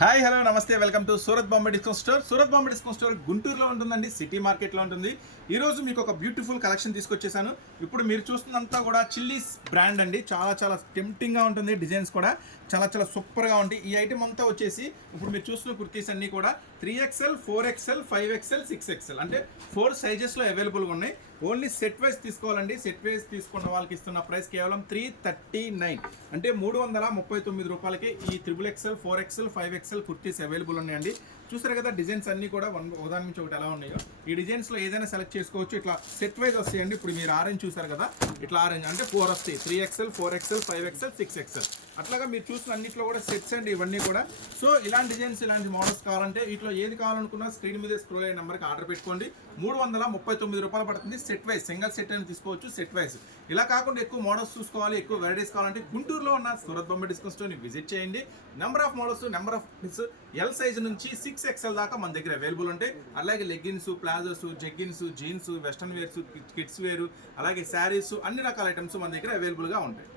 Hi hello నమస్తే welcome to Surat Bombay discount store. Surat Bombay discount store గుంటూరులో ఉంటుందండి, సిటీ మార్కెట్లో ఉంటుంది. ఈరోజు మీకు ఒక బ్యూటిఫుల్ కలెక్షన్ తీసుకొచ్చేసాను. ఇప్పుడు మీరు చూస్తున్నంతా కూడా చిల్లీస్ బ్రాండ్ అండి. చాలా చాలా టెంప్టింగ్గా ఉంటుంది, డిజైన్స్ కూడా చాలా చాలా సూపర్గా ఉంటాయి. ఈ ఐటమ్ అంతా వచ్చేసి ఇప్పుడు మీరు చూస్తున్న కుర్తీస్ అన్నీ కూడా 3XL, 4XL, 5XL, 6XL అంటే 4 సైజెస్లో అవైలబుల్గా ఉన్నాయి. ఓన్లీ సెట్ వైజ్ తీసుకోవాలండి. సెట్ వైజ్ తీసుకున్న వాళ్ళకి ఇస్తున్న ప్రైస్ కేవలం 339 అంటే 339 రూపాయలకి ఈ XXL, 4XL, 5XL kurtis available ఉన్నాయండి. చూసారు కదా డిజైన్స్ అన్నీ కూడా ఒకదాని నుంచి ఒకటి ఎలా ఉన్నాయో. ఈ డిజైన్స్లో ఏదైనా సెలెక్ట్ చేసుకోవచ్చు. ఇట్లా సెట్ వైజ్ వస్తాయండి. ఇప్పుడు మీరు ఆరెంజ్ చూసారు కదా, ఇట్లా ఆరెంజ్ అంటే 4 వస్తాయి. 3XL, 4XL, 5XL, 6XL అట్లాగా మీరు చూసిన అన్నింటిలో కూడా సెట్స్ అండి ఇవన్నీ కూడా. సో ఇలాంటి డిజైన్స్, ఇలాంటి మోడల్స్ కావాలంటే వీటిలో ఏది కావాలనుకున్నా స్క్రీన్ మీద స్క్రోల్ అయిన నెంబర్కి ఆర్డర్ పెట్టుకోండి. 339 రూపాయలు పడుతుంది. సెట్ వైజ్ సింగల్ సెట్ అని తీసుకోవచ్చు. సెట్ వైజ్ ఇలా కాకుండా ఎక్కువ మోడల్స్ చూసుకోవాలి, ఎక్కువ వెరైటీస్ కావాలంటే గుంటూరులో ఉన్న సూరత్ బాంబే డిస్కౌంట్ స్టోర్ని విజిట్ చేయండి. Number of models, number of L size నుంచి 6XL దాకా మన దగ్గర అవైలబుల్ ఉంటాయి. అలాగే leggings, palazzos, jeggings, jeans, western wears, kids wear, అలాగే శారీస్, అన్ని రకాల ఐటమ్స్ మన దగ్గర అవైలబుల్గా ఉంటాయి.